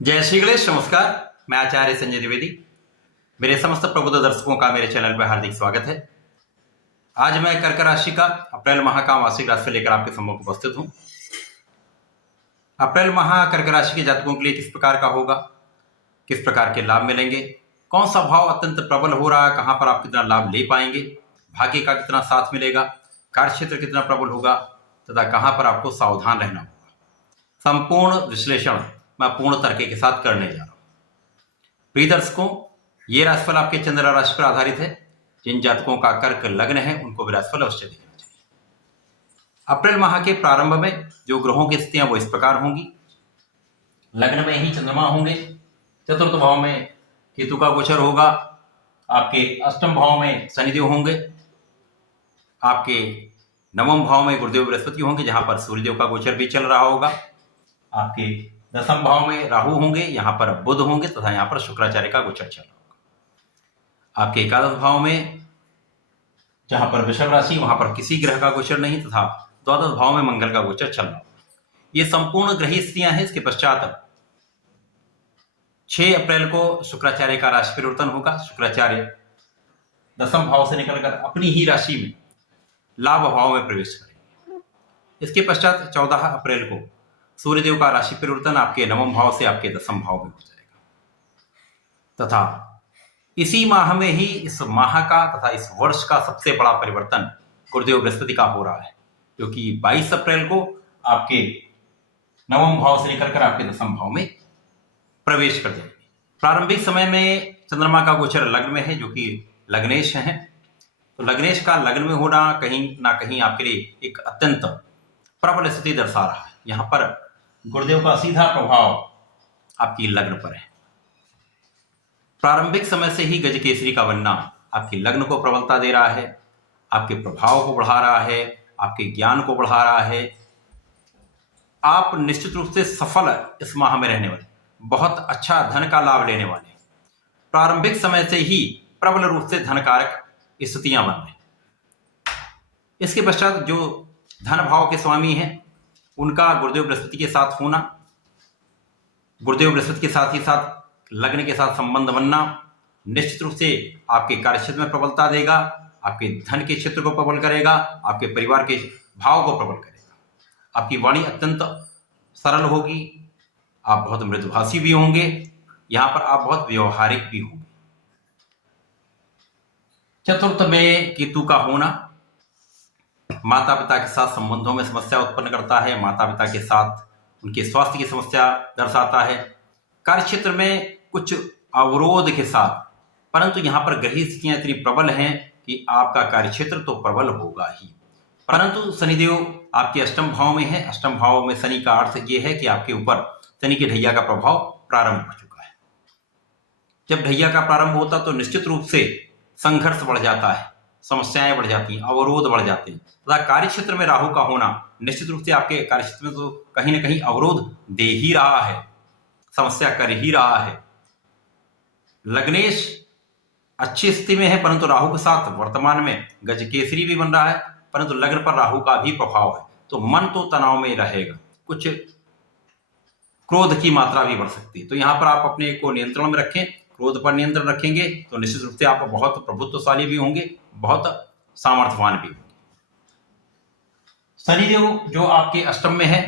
जय श्री गणेश। नमस्कार, मैं आचार्य संजय द्विवेदी। मेरे समस्त प्रबुद्ध दर्शकों का मेरे चैनल पर हार्दिक स्वागत है। आज मैं कर्क राशि का अप्रैल माह का मासिक राशि लेकर आपके सम्मुख उपस्थित हूं। अप्रैल माह कर्क राशि के जातकों के लिए किस प्रकार का होगा, किस प्रकार के लाभ मिलेंगे, कौन सा भाव अत्यंत प्रबल हो रहा है, कहां पर आप कितना लाभ ले पाएंगे, भाग्य का कितना साथ मिलेगा, कार्य क्षेत्र कितना प्रबल होगा तथा कहां पर आपको सावधान रहना होगा, संपूर्ण विश्लेषण मैं पूर्ण तर्क के साथ करने जा रहा हूं। प्रिय दर्शकों, ये राशिफल आपके चंद्र राशि पर आधारित है। जिन जातकों का कर्क लग्न है उनको भी राशिफल अवश्य देखना चाहिए। अप्रैल माह के प्रारंभ में जो ग्रहों की स्थितियां वो इस प्रकार होंगी। लग्न में ही चंद्रमा होंगे, चतुर्थ भाव में केतु का गोचर होगा, आपके अष्टम भाव में शनिदेव होंगे, आपके नवम भाव में गुरुदेव बृहस्पति होंगे जहां पर सूर्यदेव का गोचर भी चल रहा होगा, आपके दसम भाव में राहु होंगे, यहां पर बुध होंगे तथा यहां पर शुक्राचार्य का गोचर चल रहा होगा। आपके एकादश भाव में जहां पर वृषभ राशि वहां पर किसी ग्रह का गोचर नहीं तथा द्वादश भाव में मंगल का गोचर चल रहा होगा। ये संपूर्ण ग्रही स्थितियां हैं। इसके पश्चात 6 अप्रैल को शुक्राचार्य का राशि परिवर्तन होगा। शुक्राचार्य दसम भाव से निकलकर अपनी ही राशि में लाभ भाव में प्रवेश करेंगे। इसके पश्चात 14 अप्रैल को सूर्यदेव का राशि परिवर्तन आपके नवम भाव से आपके दसम भाव में हो जाएगा तथा इसी माह में ही इस माह का तथा इस वर्ष का सबसे बड़ा परिवर्तन गुरुदेव बृहस्पति का हो रहा है, क्योंकि 22 अप्रैल को आपके नवम भाव से निकलकर आपके दसम भाव में प्रवेश कर जाएंगे। प्रारंभिक समय में चंद्रमा का गोचर लग्न में है जो कि लग्नेश है, तो लग्नेश का लग्न में होना कहीं ना कहीं आपके लिए एक अत्यंत प्रबल स्थिति दर्शा रहा है। यहां पर गुरुदेव का सीधा प्रभाव आपकी लग्न पर है। प्रारंभिक समय से ही गजकेसरी का बनना आपके लग्न को प्रबलता दे रहा है, आपके प्रभाव को बढ़ा रहा है, आपके ज्ञान को बढ़ा रहा है। आप निश्चित रूप से सफल इस माह में रहने वाले, बहुत अच्छा धन का लाभ लेने वाले। प्रारंभिक समय से ही प्रबल रूप से धनकारक स्थितियां बन रही। इसके पश्चात जो धन भाव के स्वामी हैं उनका गुरुदेव बृहस्पति के साथ होना, गुरुदेव बृहस्पति के साथ ही साथ लग्न के साथ संबंध बनना निश्चित रूप से आपके कार्य क्षेत्र में प्रबलता देगा, आपके धन के क्षेत्र को प्रबल करेगा, आपके परिवार के भाव को प्रबल करेगा। आपकी वाणी अत्यंत सरल होगी, आप बहुत मृदुभाषी भी होंगे, यहां पर आप बहुत व्यवहारिक भी होंगे। चतुर्थ में केतु का होना माता पिता के साथ संबंधों में समस्या उत्पन्न करता है, माता पिता के साथ उनके स्वास्थ्य की समस्या दर्शाता है। कार्य क्षेत्र में कुछ अवरोध के साथ, परंतु यहां पर ग्रही स्थितियां इतनी प्रबल हैं कि आपका कार्य क्षेत्र तो प्रबल होगा ही। परंतु शनिदेव आपके अष्टम भाव में है। अष्टम भाव में शनि का अर्थ यह है कि आपके ऊपर शनि की ढैया का प्रभाव प्रारंभ हो चुका है। जब ढैया का प्रारंभ होता तो निश्चित रूप से संघर्ष बढ़ जाता है, समस्याएं बढ़ जाती हैं, अवरोध बढ़ जाते हैं तथा कार्य क्षेत्र में राहु का होना निश्चित रूप से आपके कार्य क्षेत्र में तो कहीं ना कहीं अवरोध दे ही रहा है, समस्या कर ही रहा है। लग्नेश अच्छी स्थिति में है, परंतु राहु के साथ वर्तमान में गजकेसरी भी बन रहा है, परंतु लग्न पर राहु का भी प्रभाव है, तो मन तो तनाव में रहेगा, कुछ क्रोध की मात्रा भी बढ़ सकती है। तो यहां पर आप अपने को नियंत्रण में रखें। क्रोध पर नियंत्रण रखेंगे तो निश्चित रूप से आप बहुत प्रभुत्वशाली भी होंगे, बहुत सामर्थ्यवान भी होंगे। शनिदेव जो आपके अष्टम में है,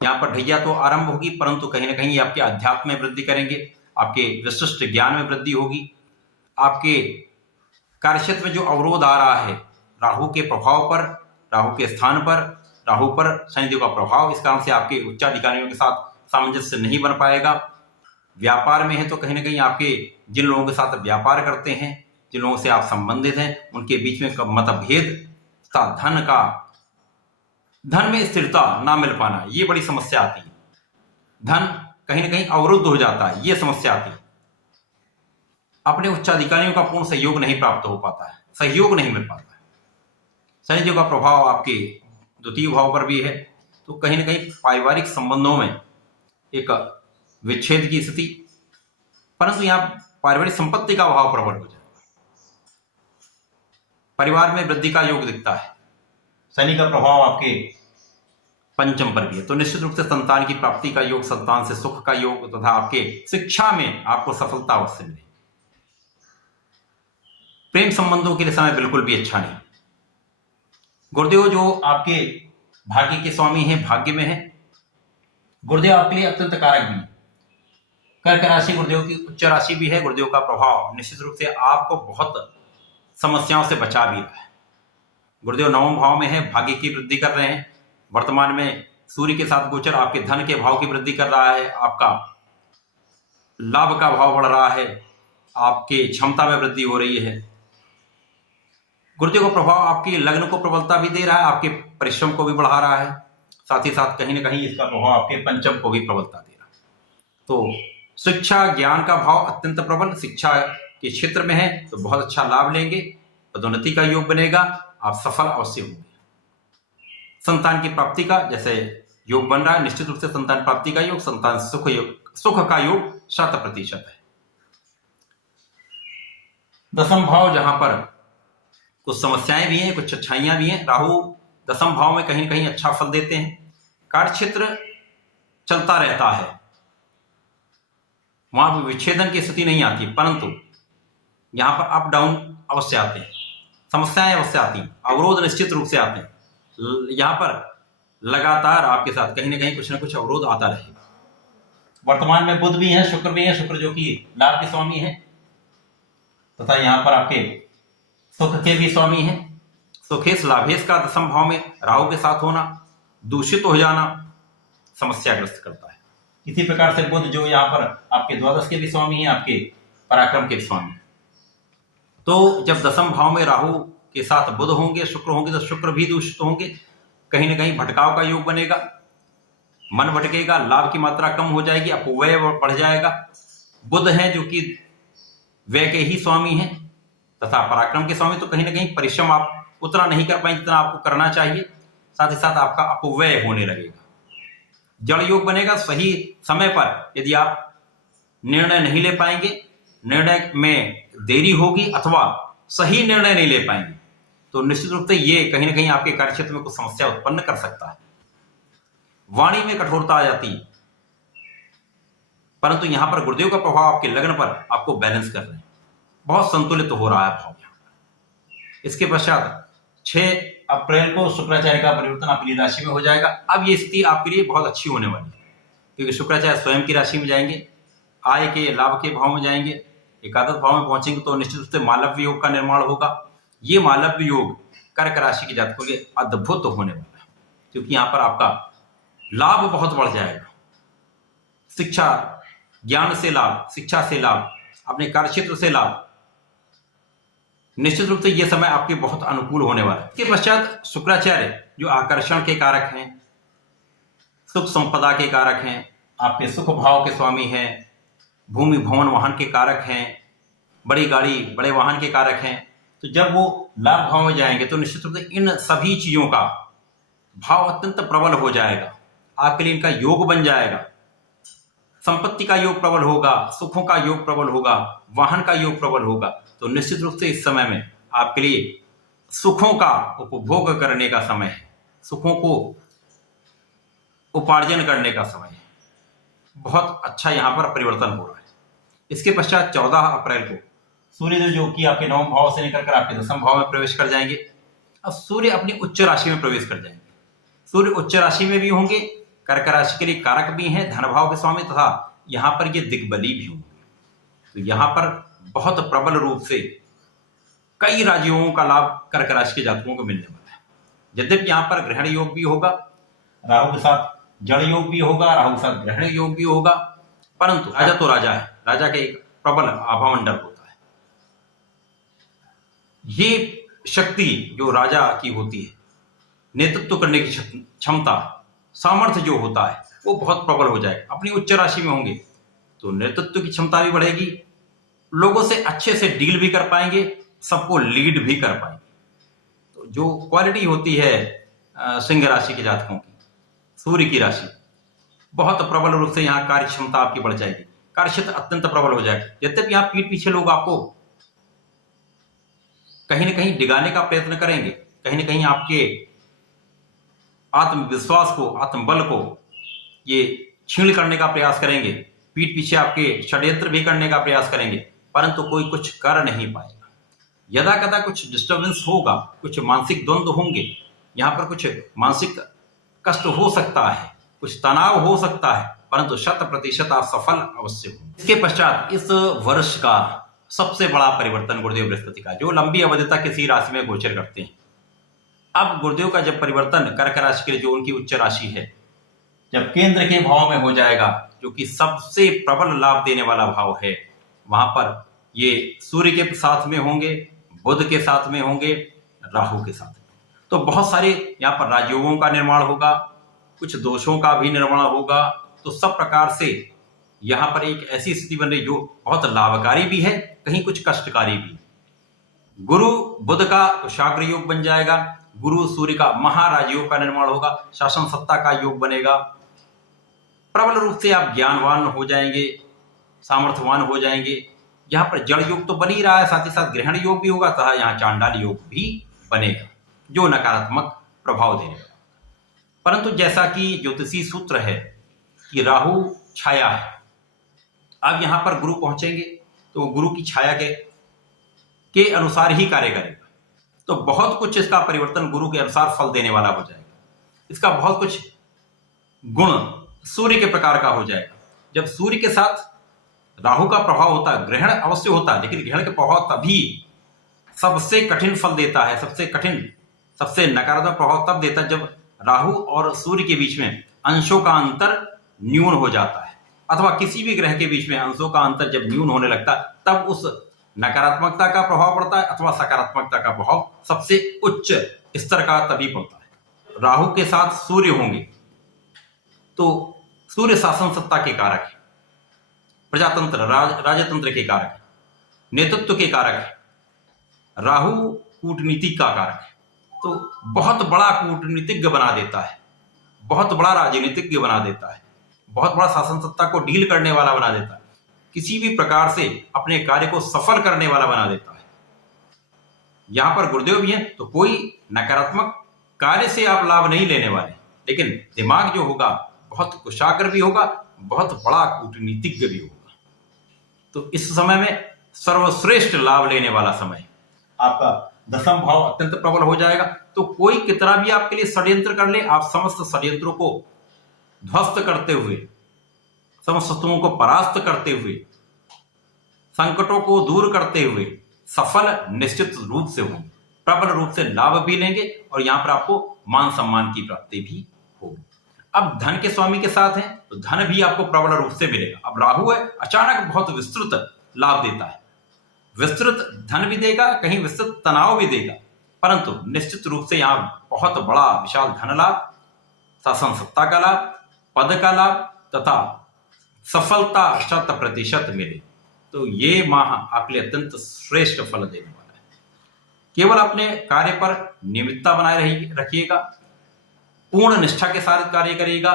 यहां पर ढैया तो आरंभ होगी, परंतु कहीं ना कहीं आपके अध्यात्म में वृद्धि करेंगे, आपके विशिष्ट ज्ञान में वृद्धि होगी। आपके कार्यक्षेत्र में जो अवरोध आ रहा है राहु के प्रभाव पर, राहु के स्थान पर, राहु पर शनिदेव का प्रभाव, इस कारण से आपके उच्चाधिकारियों के साथ सामंजस्य नहीं बन पाएगा। व्यापार में है तो कहीं ना कहीं आपके जिन लोगों के साथ व्यापार करते हैं, जिन लोगों से आप संबंधित हैं, उनके बीच में मतभेद तथा धन में स्थिरता ना मिल पाना, ये बड़ी समस्या आती है। धन कहीं ना कहीं अवरुद्ध हो जाता है, ये समस्या आती है। अपने उच्चाधिकारियों का पूर्ण सहयोग नहीं प्राप्त हो पाता है, सहयोग नहीं मिल पाता है। शनिदेव का प्रभाव आपके द्वितीय भाव पर भी है, तो कहीं ना कहीं पारिवारिक संबंधों में एक विच्छेद की स्थिति, परंतु यहां पारिवारिक संपत्ति का भाव प्रबल हो जाएगा। परिवार में वृद्धि का योग दिखता है। शनि का प्रभाव आपके पंचम पर भी है, तो निश्चित रूप से संतान की प्राप्ति का योग, संतान से सुख का योग तथा आपके शिक्षा में आपको सफलता अवश्य मिले। प्रेम संबंधों के लिए समय बिल्कुल भी अच्छा नहीं। गुरुदेव जो आपके भाग्य के स्वामी हैं, भाग्य में है, गुरुदेव आपके लिए अत्यंत कारक भी है। कर्क राशि गुरुदेव की उच्च राशि भी है। गुरुदेव का प्रभाव निश्चित रूप से आपको बहुत समस्याओं से बचा भी रहा है। गुरुदेव नवम भाव में है, भाग्य की वृद्धि कर रहे हैं। वर्तमान में सूर्य के साथ गोचर आपके धन के भाव की वृद्धि कर रहा है, आपका लाभ का भाव बढ़ रहा है, आपके क्षमता में वृद्धि हो रही है। गुरुदेव का प्रभाव आपके लग्न को प्रबलता भी दे रहा है, आपके परिश्रम को भी बढ़ा रहा है, साथ ही साथ कहीं ना कहीं इसका प्रभाव आपके पंचम को भी प्रबलता दे रहा है। तो शिक्षा ज्ञान का भाव अत्यंत प्रबल शिक्षा के क्षेत्र में है, तो बहुत अच्छा लाभ लेंगे, पदोन्नति का योग बनेगा, आप सफल अवश्य होंगे। संतान की प्राप्ति का जैसे योग बन रहा है, निश्चित रूप से संतान प्राप्ति का योग, संतान सुख का योग 100% है। दसम भाव जहां पर कुछ समस्याएं भी हैं, कुछ अच्छाइयां भी हैं। राहु दसम भाव में कहीं ना कहीं अच्छा फल देते हैं। कार्य क्षेत्र चलता रहता है, वहां पर विच्छेदन की स्थिति नहीं आती, परंतु यहां पर अप डाउन अवश्य आते हैं, समस्याएं अवश्य आती हैं, अवरोध निश्चित रूप से आते हैं। यहां पर लगातार आपके साथ कहीं ना कुछ अवरोध आता रहेगा। वर्तमान में बुध भी है, शुक्र भी है, शुक्र जो कि लाभ के स्वामी है, तथा यहां पर आपके सुख के भी स्वामी है। सुखेश लाभेश का दसम भाव में राहु के साथ होना, दूषित हो जाना समस्याग्रस्त करता है। इसी प्रकार से बुध जो यहाँ पर आपके द्वादश के भी स्वामी है, आपके पराक्रम के भी स्वामी है। तो जब दसम भाव में राहु के साथ बुध होंगे, शुक्र होंगे, तो शुक्र भी दूषित होंगे, कहीं ना कहीं भटकाव का योग बनेगा, मन भटकेगा, लाभ की मात्रा कम हो जाएगी, अपव्यय बढ़ जाएगा। बुध है जो कि व्यय के ही स्वामी है तथा पराक्रम के स्वामी, तो कहीं ना कहीं परिश्रम आप उतना नहीं कर पाएंगे जितना आपको करना चाहिए, साथ ही साथ आपका अपव्यय होने लगेगा। जड़ योग बनेगा, सही समय पर यदि आप निर्णय नहीं ले पाएंगे, निर्णय में देरी होगी अथवा सही निर्णय नहीं ले पाएंगे, तो निश्चित रूप से ये कहीं ना कहीं आपके कार्यक्षेत्र में कुछ समस्या उत्पन्न कर सकता है। वाणी में कठोरता आ जाती है, परंतु यहां पर गुरुदेव का प्रभाव आपके लग्न पर आपको बैलेंस कर रहे हैं, बहुत संतुलित हो रहा है भाव यहां पर। इसके पश्चात 6 अप्रैल को शुक्राचार्य का परिवर्तन आपकी राशि में हो जाएगा। अब ये स्थिति आपके लिए बहुत अच्छी होने वाली है, क्योंकि शुक्राचार्य स्वयं की राशि में जाएंगे, आय के लाभ के भाव में जाएंगे, एकादश भाव में पहुंचेंगे, तो निश्चित रूप से मालव्य योग का निर्माण होगा। ये मालव्य योग कर्क राशि के जातकों के अद्भुत होने वाला है, क्योंकि यहां पर आपका लाभ बहुत बढ़ जाएगा। शिक्षा ज्ञान से लाभ, शिक्षा से लाभ, अपने कार्यक्षेत्र से लाभ, निश्चित रूप से यह समय आपके बहुत अनुकूल होने वाला है। इसके पश्चात शुक्राचार्य जो आकर्षण के कारक हैं, सुख संपदा के कारक हैं, आपके सुख भाव के स्वामी हैं, भूमि भवन वाहन के कारक हैं, बड़ी गाड़ी बड़े वाहन के कारक हैं, तो जब वो लाभ भाव में जाएंगे तो निश्चित रूप से इन सभी चीजों का भाव अत्यंत प्रबल हो जाएगा, आपके लिए इनका योग बन जाएगा। संपत्ति का योग प्रबल होगा, सुखों का योग प्रबल होगा, वाहन का योग प्रबल होगा, तो निश्चित रूप से इस समय में आपके लिए सुखों का उपभोग करने का समय है, सुखों को उपार्जन करने का समय है। बहुत अच्छा यहाँ पर परिवर्तन हो रहा है। इसके पश्चात 14 अप्रैल को सूर्य जो कि आपके 9वें भाव से निकलकर आपके 10वें भाव में प्रवेश कर जाएंगे। अब सूर्य अपनी उच्च राशि में प्रवेश कर जाएंगे। सूर्य उच्च राशि में भी होंगे, कर्क राशि के लिए कारक भी हैं, धन भाव के स्वामी, तथा यहाँ पर ये दिग्बली भी होंगे। तो यहाँ पर बहुत प्रबल रूप से कई राजयोगों का लाभ कर्क राशि के जातकों को मिलने वाला है। यद्यपि यहाँ पर ग्रहण योग भी होगा, राहु के साथ जड़ योग भी होगा, राहु के साथ ग्रहण योग भी होगा, परंतु राजा तो राजा है, राजा के एक प्रबल आभामंडल होता है। ये शक्ति जो राजा की होती है, नेतृत्व करने की क्षमता, सामर्थ्य जो होता है, वो बहुत प्रबल हो जाएगा। अपनी उच्च राशि में होंगे तो नेतृत्व की क्षमता भी बढ़ेगी, लोगों से अच्छे से डील भी कर पाएंगे, सबको लीड भी कर पाएंगे। तो जो क्वालिटी होती है सिंह राशि के जातकों की, सूर्य की राशि, बहुत प्रबल रूप से यहाँ कार्य क्षमता आपकी बढ़ जाएगी, कार्य क्षेत्र अत्यंत प्रबल हो जाएगा। यद्यपि यहाँ पीठ पीछे लोग आपको कहीं ना कहीं डिगाने का प्रयत्न करेंगे, कहीं ना कहीं आपके आत्मविश्वास को, आत्मबल को ये छीन करने का प्रयास करेंगे, पीठ पीछे आपके षड्यंत्र भी करने का प्रयास करेंगे, परंतु कोई कुछ कर नहीं पाएगा। यदा कदा कुछ डिस्टर्बेंस होगा, कुछ मानसिक द्वंद्व होंगे, यहाँ पर कुछ मानसिक कष्ट हो सकता है, कुछ तनाव हो सकता है, परंतु 100% आप सफल अवश्य हो। इसके पश्चात इस वर्ष का सबसे बड़ा परिवर्तन गुरुदेव बृहस्पति का, जो लंबी अवधि तक किसी राशि में गोचर करते हैं। अब गुरुदेव का जब परिवर्तन कर्क राशि के लिए, जो उनकी उच्च राशि है, जब केंद्र के भाव में हो जाएगा, जो कि सबसे प्रबल लाभ देने वाला भाव है, वहां पर ये सूर्य के साथ में होंगे, बुध के साथ में होंगे, राहु के साथ में। तो बहुत सारे यहाँ पर राजयोगों का निर्माण होगा, कुछ दोषों का भी निर्माण होगा। तो सब प्रकार से यहाँ पर एक ऐसी स्थिति बन रही जो बहुत लाभकारी भी है, कहीं कुछ कष्टकारी भी। गुरु बुध का कुशाग्र योग बन जाएगा, गुरु सूर्य का महाराजयोग का निर्माण होगा, शासन सत्ता का योग बनेगा। प्रबल रूप से आप ज्ञानवान हो जाएंगे, सामर्थ्यवान हो जाएंगे। यहाँ पर जड़ योग तो बन ही रहा है, साथ ही साथ ग्रहण योग भी होगा तथा यहाँ चांडाल योग भी बनेगा, जो नकारात्मक प्रभाव देगा। परंतु जैसा कि ज्योतिषी सूत्र है कि राहु छाया है, अब यहां पर गुरु पहुंचेंगे तो गुरु की छाया के अनुसार ही कार्य करेगा। तो बहुत कुछ इसका परिवर्तन गुरु के अनुसार फल देने वाला हो जाएगा। इसका बहुत कुछ गुण सूर्य के प्रकार का हो जाएगा। जब सूर्य के साथ राहु का प्रभाव होता है, ग्रहण अवश्य होता है, लेकिन ग्रहण का प्रभाव तभी सबसे कठिन फल देता है, सबसे कठिन, सबसे नकारात्मक प्रभाव तब देता है जब राहु और सूर्य के बीच में अंशों का अंतर न्यून हो जाता है, अथवा किसी भी ग्रह के बीच में अंशों का अंतर जब न्यून होने लगता है, तब उस नकारात्मकता का प्रभाव पड़ता है अथवा सकारात्मकता का प्रभाव सबसे उच्च स्तर का तभी पड़ता है। राहु के साथ सूर्य होंगे तो सूर्य शासन सत्ता के कारक है, प्रजातंत्र, राजतंत्र के कारक है, नेतृत्व के कारक है। राहु कूटनीति का कारक है, तो बहुत बड़ा कूटनीतिज्ञ बना देता है, बहुत बड़ा राजनीतिज्ञ बना देता है, बहुत बड़ा शासन सत्ता को डील करने वाला बना देता है, किसी भी प्रकार से अपने कार्य को सफल करने वाला बना देता है। यहां पर गुरुदेव भी हैं तो कोई नकारात्मक कार्य से आप लाभ नहीं लेने वाले, लेकिन दिमाग जो होगा बहुत कुशाग्र भी होगा, बहुत बड़ा कूटनीतिज्ञ भी होगा। तो इस समय में सर्वश्रेष्ठ लाभ लेने वाला समय, आपका दशम भाव अत्यंत प्रबल हो जाएगा। तो कोई कितना भी आपके लिए षड्यंत्र कर ले, आप समस्त षड्यंत्रों को ध्वस्त करते हुए, समस्त शत्रुओं को परास्त करते हुए, संकटों को दूर करते हुए सफल निश्चित रूप से होंगे, प्रबल रूप से लाभ भी लेंगे और यहां पर आपको मान सम्मान की प्राप्ति भी होगी। अब धन के स्वामी के साथ हैं तो धन भी आपको प्रबल रूप से मिलेगा। अब राहु है, अचानक बहुत विस्तृत लाभ देता है, विस्तृत धन भी देगा, कहीं विस्तृत तनाव भी देगा, परंतु निश्चित रूप से यहां बहुत बड़ा विशाल धन लाभ, शासन सत्ता का लाभ, पद का लाभ तथा सफलता 100% मिले। तो ये माह आपके लिए अत्यंत श्रेष्ठ फल देने वाला है। केवल अपने कार्य पर नियमितता बनाए रखिएगा, पूर्ण निष्ठा के साथ कार्य करिएगा,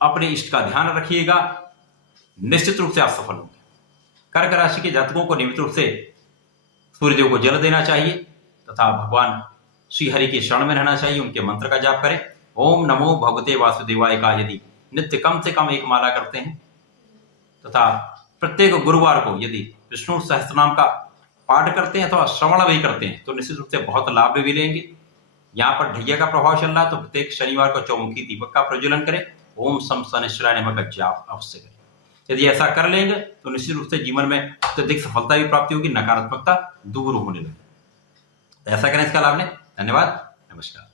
अपने इष्ट का ध्यान रखिएगा, निश्चित रूप से आप सफल होंगे। कर्क राशि के जातकों को नियमित रूप से सूर्यदेव को जल देना चाहिए तथा भगवान श्री हरि के शरण में रहना चाहिए, उनके मंत्र का जाप करें। ओम नमो भगवते वासुदेवाय का यदि नित्य कम से कम 1 माला करते हैं तथा प्रत्येक गुरुवार को यदि विष्णु सहस्त्रनाम का पाठ करते हैं अथवा श्रवण भी करते हैं तो निश्चित रूप से बहुत लाभ भी लेंगे। यहाँ पर ढैया का प्रभाव चल रहा है तो प्रत्येक शनिवार को चौमुखी दीपक का प्रज्वलन करें, ओम सम शनिश्चराय नमः का जाप अवश्य करें। यदि ऐसा कर लेंगे तो निश्चित रूप से जीवन में अत्यधिक सफलता भी प्राप्ति होगी, नकारात्मकता दूर होने लगेगी। ऐसा करें, इसका लाभ लें। धन्यवाद, नमस्कार।